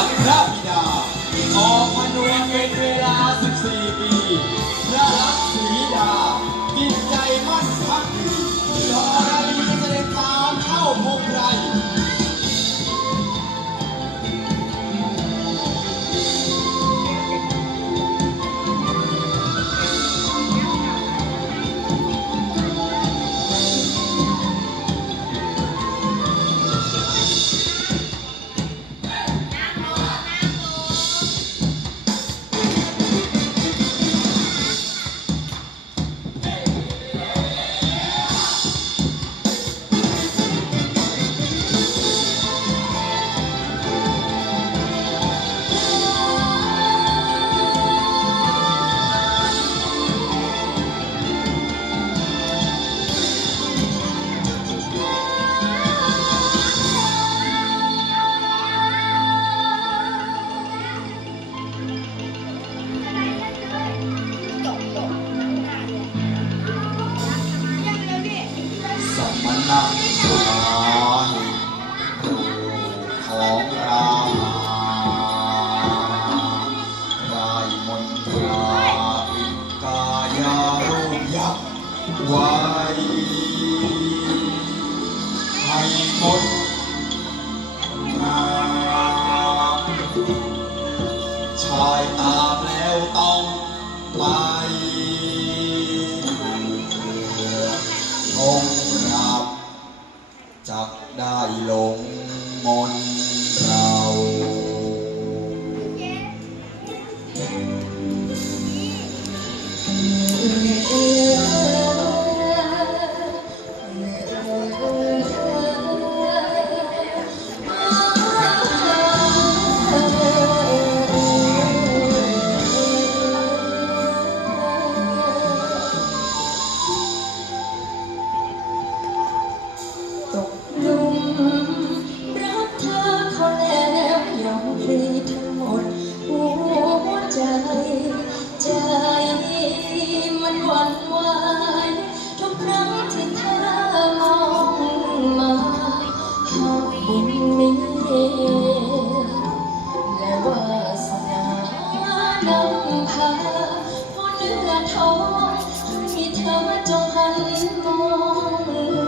Grave. นั่งสอนของรามาไมนตาอิกายายักไว้ให้มดงามชายตามแล้วต้องตา ได้ลงมนรา นำพาพอเนื้องท้อให้เธอจงหันมอง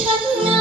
尘埃